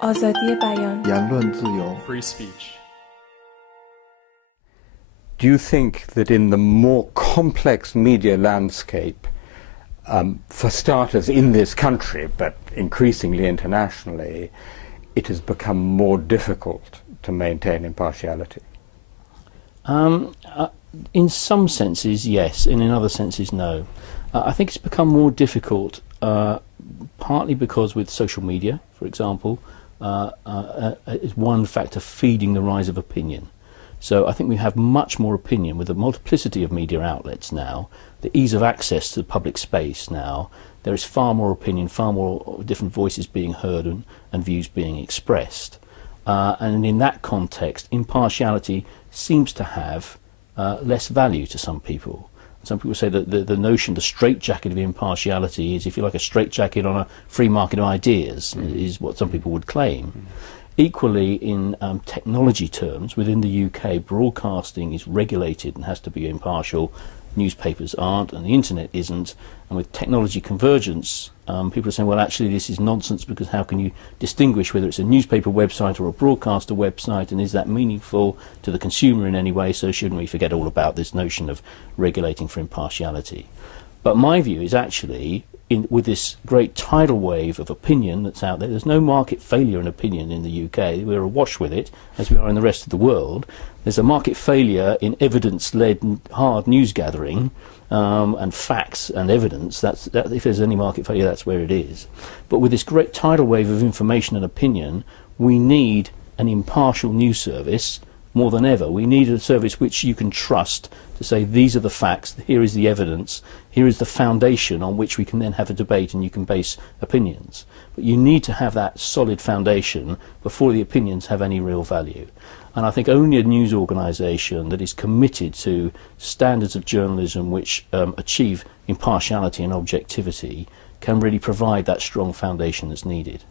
آزادی بیان言论自由 free speech. Do you think that in the more complex media landscape, for starters in this country, but increasingly internationally, it has become more difficult to maintain impartiality? In some senses, yes, and in other senses, no. I think it's become more difficult, partly because with social media, for example, is one factor feeding the rise of opinion. So I think we have much more opinion with the multiplicity of media outlets now, the ease of access to the public space now. There is far more opinion, far more different voices being heard and views being expressed. And in that context, impartiality seems to have less value to some people. Some people say that the notion, the straitjacket of impartiality is, if you like, a straitjacket on a free market of ideas, is what some people would claim. Equally, in technology terms, within the UK, broadcasting is regulated and has to be impartial. Newspapers aren't, and the internet isn't. And with technology convergence, people are saying, well, actually, this is nonsense, because how can you distinguish whether it's a newspaper website or a broadcaster website, and is that meaningful to the consumer in any way? So shouldn't we forget all about this notion of regulating for impartiality? But my view is actually, with this great tidal wave of opinion that's out there, there's no market failure in opinion in the UK. We're awash with it, as we are in the rest of the world. There's a market failure in evidence-led hard news gathering and facts and evidence. If there's any market failure, that's where it is. But with this great tidal wave of information and opinion, we need an impartial news service more than ever. We need a service which you can trust to say, these are the facts, here is the evidence, here is the foundation on which we can then have a debate and you can base opinions. But you need to have that solid foundation before the opinions have any real value. And I think only a news organisation that is committed to standards of journalism which achieve impartiality and objectivity can really provide that strong foundation that's needed.